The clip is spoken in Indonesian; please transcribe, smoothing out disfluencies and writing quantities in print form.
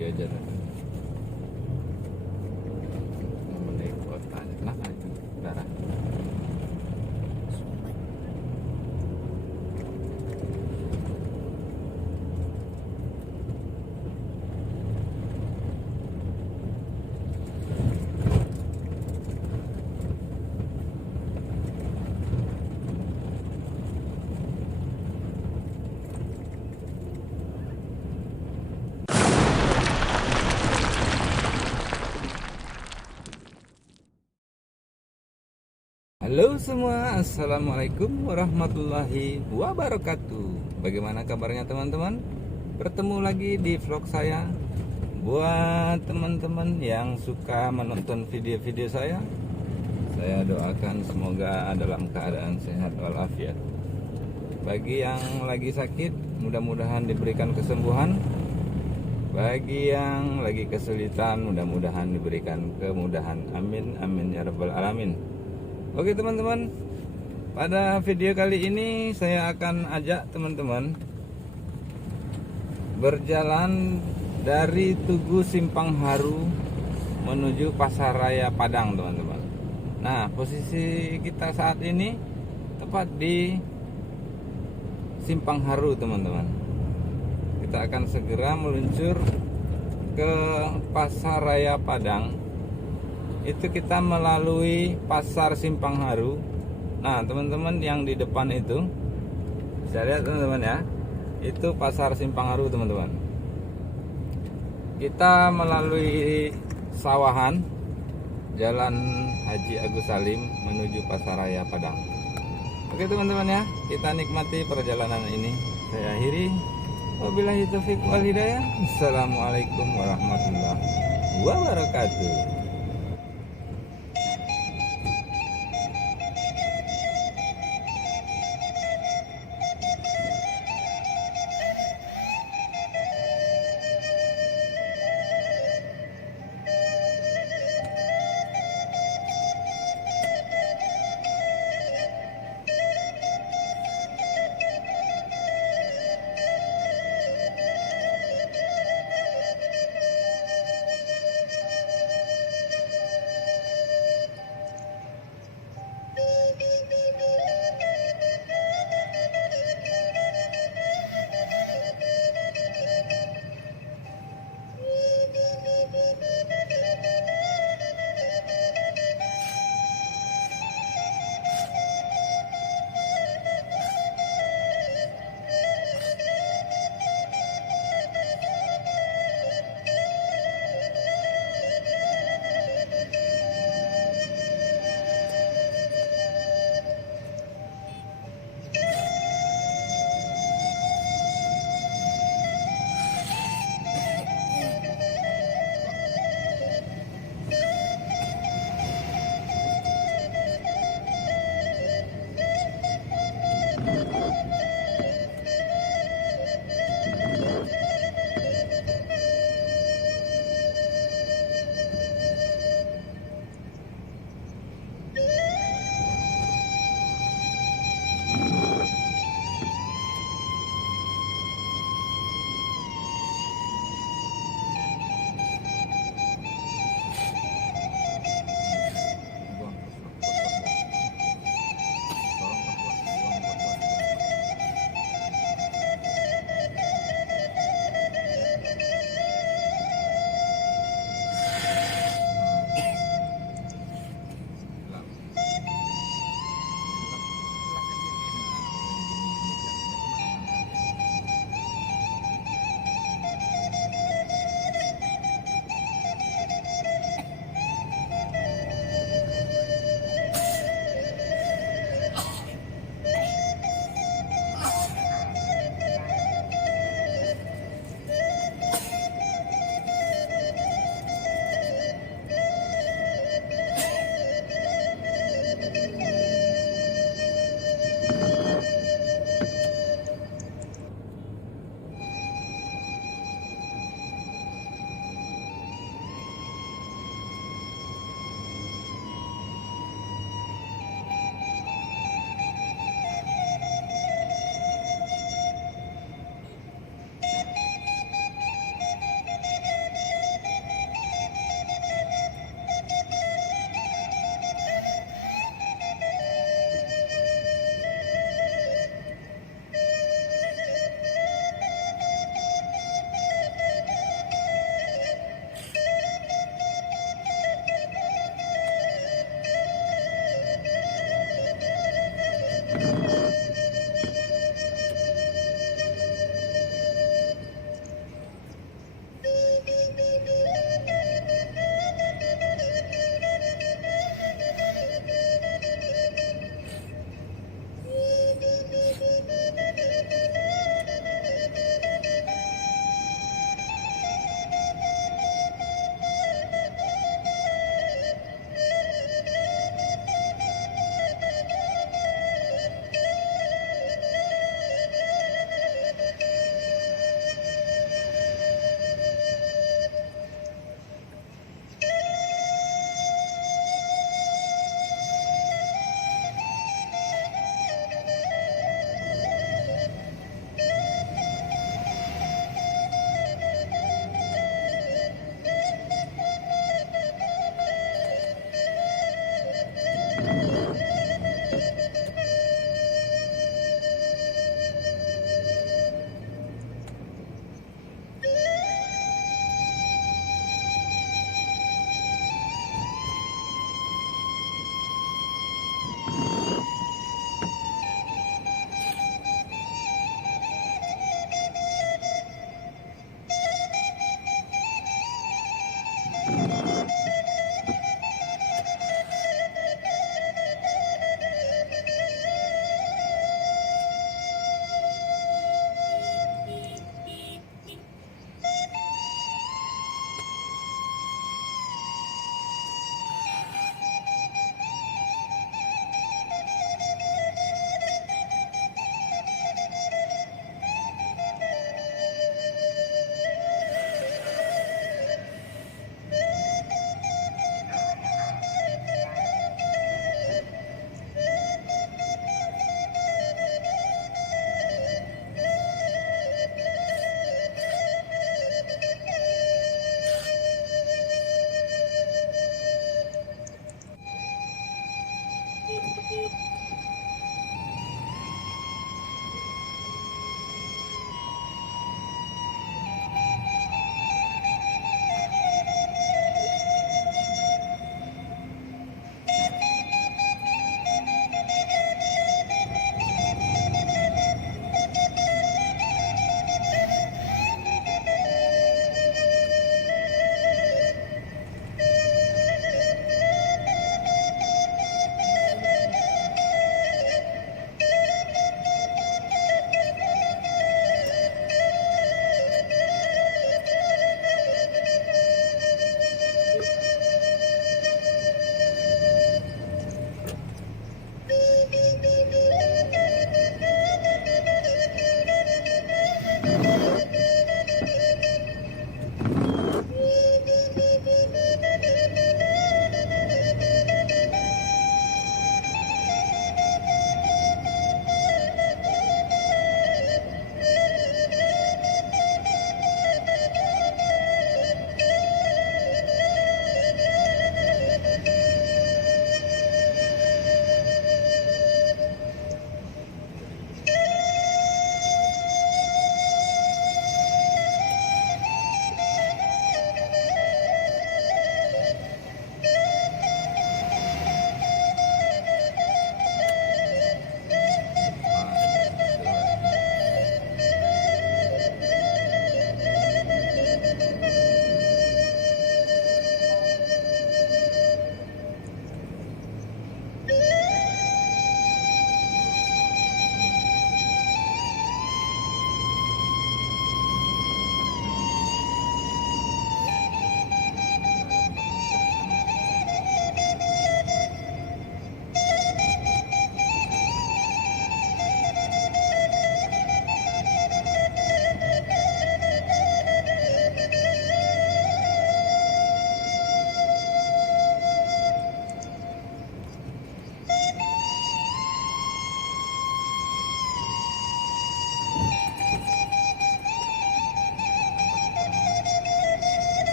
Iya aja memenuhi kota. Kenapa itu darah? Halo semua, assalamualaikum warahmatullahi wabarakatuh. Bagaimana kabarnya teman-teman? Bertemu lagi di vlog saya. Buat teman-teman yang suka menonton video-video saya doakan semoga dalam keadaan sehat walafiat. Bagi yang lagi sakit, mudah-mudahan diberikan kesembuhan. Bagi yang lagi kesulitan, mudah-mudahan diberikan kemudahan. Amin, amin ya rabbal alamin. Oke teman-teman, pada video kali ini saya akan ajak teman-teman berjalan dari Tugu Simpang Haru menuju Pasar Raya Padang teman-teman. Nah, posisi kita saat ini tepat di Simpang Haru teman-teman. Kita akan segera meluncur ke Pasar Raya Padang. Itu kita melalui Pasar Simpang Haru. Nah teman-teman, yang di depan itu bisa lihat teman-teman ya, itu Pasar Simpang Haru teman-teman. Kita melalui sawahan Jalan Haji Agus Salim menuju Pasar Raya Padang. Oke teman-teman ya, kita nikmati perjalanan ini. Saya akhiri, wabillahi taufiq wal hidayah. Assalamualaikum warahmatullahi wabarakatuh.